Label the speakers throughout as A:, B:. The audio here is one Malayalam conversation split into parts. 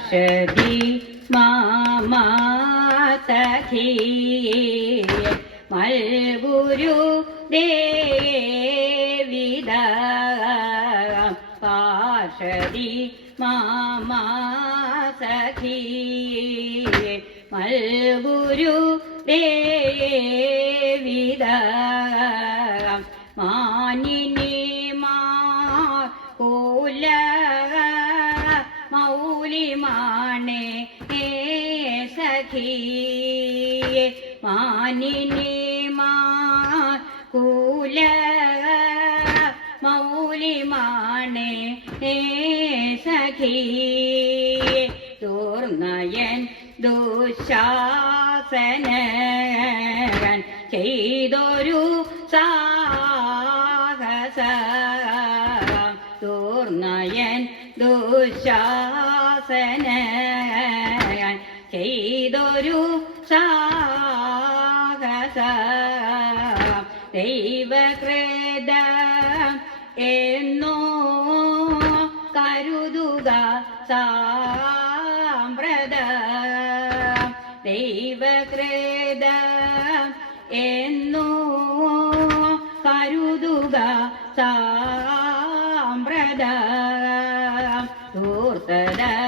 A: പാർഷദി മാമാ സഖി മൽഗുരു ദേവിത പാർഷദി മാമാ സഖി മൽഗുരു ദേവിത മാനിനി മാ കൂല മൗലിമാണേ ഏ സഖി മാനിനി മാ കൂല മൗലിമാണേ ഏ സഖി ദൂർനയൻ ദുശാസനൻ ചെയ്തൊരു സാഹസ. ദൂർനയൻ ദുശാസനൻ ചെയ്തൊരു സാഹസ. ദൈവകൃത എന്നോ കരുതുക സാമ്പ്രത. ദൈവകൃത എന്നോ കരുതുക സാമ്പ്രത. ധൂർത്തര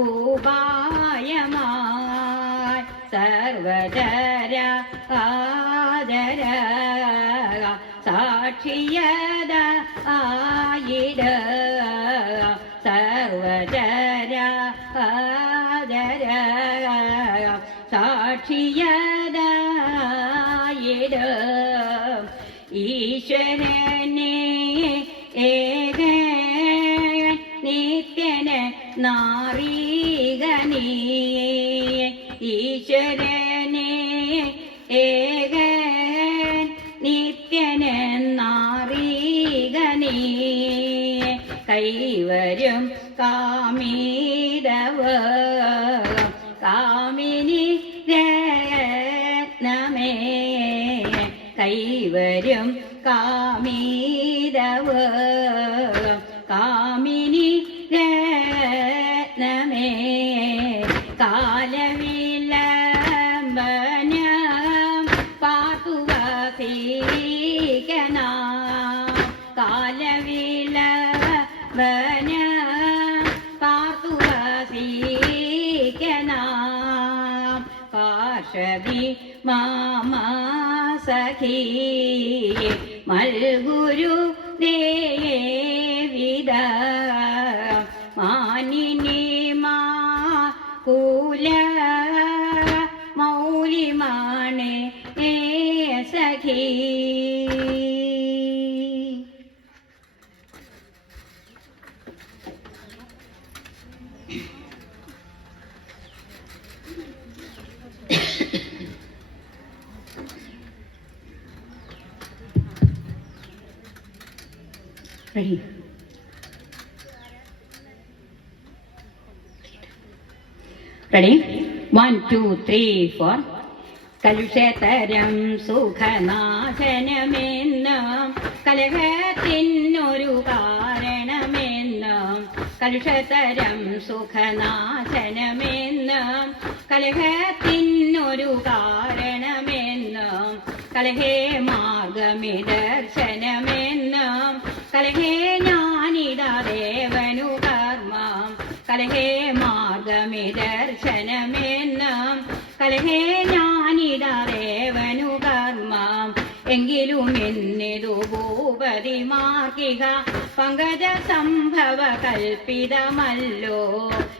A: ഉപായമായി സർവതര ആദര സാക്ഷിയത ആയിട സർവതര ആദര സാക്ഷിയത ആയിട ഈശ്വരനെ ഏക നാരീകനീ ഈശ്വരനെ ഏക നിത്യന് നാരീകനീ കൈവരും കാമീരവ കാമിനി രത്നമേ. കൈവരും കാമീരവ കാലവിലംബനം പാത്തുവസീകന കാലവിലംബനം പാത്തുവസീകന പാർഷവി മാമാ സഖി മൽഗുരു ദേവിത മാനിനി മാ കൂല Ready? Ready? One, two, three, four. കലുഷതരം സുഖനാശനമെന്നും കലഹത്തിനൊരു കാരണമെന്നും കലുഷതരം സുഖനാശനമെന്നും കലഹത്തിനൊരു കാരണമെന്നും കലഹേ മാർഗമിദർശനമെന്നും കലഹേ ജ്ഞാനിതാ ദേവനു കർമ്മം. കലഹേ മാർഗമിദർശനമെന്നും കലഹേ ജ്ഞാനിതാ ദേവനു കർമ്മം. എങ്കിലും ഭൂപതി മാർക്കിക പങ്കജ സംഭവ കൽപ്പിതമല്ലോ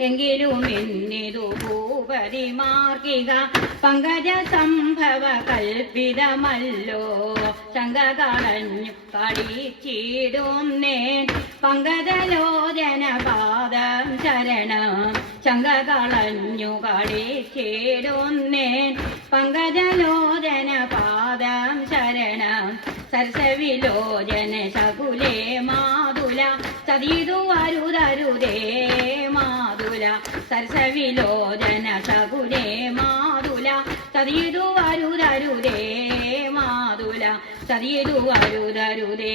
A: എങ്കിലും എന്നിതു ഭൂപതി മാർക്കിക പങ്കജ സംഭവ കൽപ്പിതമല്ലോ ശങ്ക കളഞ്ഞു പഠിച്ചിടുന്നേ പങ്കജലോചന പാദം ശരണം. ശങ്ക പഠിച്ചിടുന്നേ പങ്കജലോചന പാദം ശരണം. സരസവിലോചന ശകുലേ മാതുല ചതിതു അരുതരുതേ മാതുല. സരസവിലോചന ശകുലേ മാതുല വരുതരുതേ മാതുല ചതിയതു വരുതരുതേ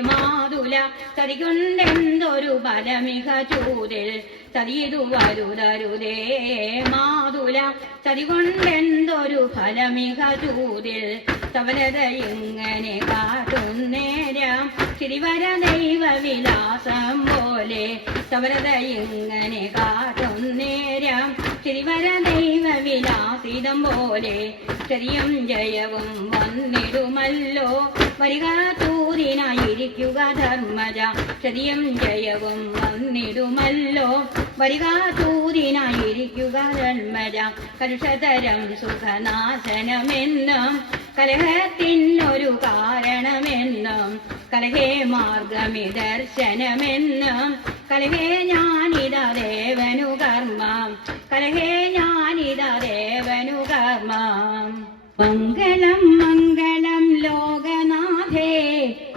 A: മാതുല. ചതികൊണ്ടെന്തൊരു ബലമിക ചൂതിൽ. ചതിയതു വരുതരുതേ മാതുല. ചതികൊണ്ടെന്തൊരു ഫലമിക ചൂതിൽ. സവലത ഇങ്ങനെ കാട്ടുന്നേരം ശ്രീവര ദൈവ വിലാസം പോലെ സവലത ഇങ്ങനെ കാട്ടുന്നേരം ശ്രീവര ദൈവ വിലാസിതം പോലെ ചെറിയും ജയവും വന്നിടുമല്ലോ. വരികാത്തൂരിനായിരിക്കുക ധർമ്മജ ചെറിയും ജയവും വന്നിടുമല്ലോ. വരികാത്തൂരിനായിരിക്കുക ധർമ്മജ കരുഷതരം സുഖനാശനമെന്നും കലഹത്തിനൊരു കാരണമെന്നും കലഹേ മാർഗമി ദർശനമെന്നും കലഹേ ഞാനിതാ ദേവനു കർമ്മം കലഹേ ഞാനിത ദേവനു കർമ്മം മംഗളം മംഗളം ലോകനാഥേ.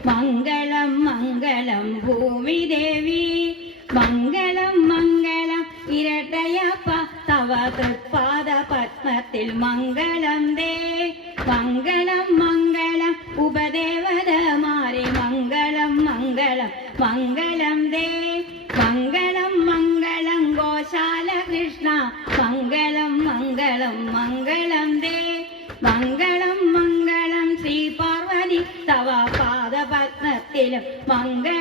A: മംഗളം മംഗളം ഭൂമിദേവി. മംഗളം മംഗളം ഇരട്ടയപ്പ. തവ തൃപ്പാദ പത്മത്തിൽ മംഗളം ദേ. മംഗളം മംഗളം ഉപദേവതമാരെ മംഗളം മംഗളം മംഗളം ദേ. മംഗളം മംഗളം ശ്രീ പാർവതി. തവ പാദപത്മത്തിലും മംഗളം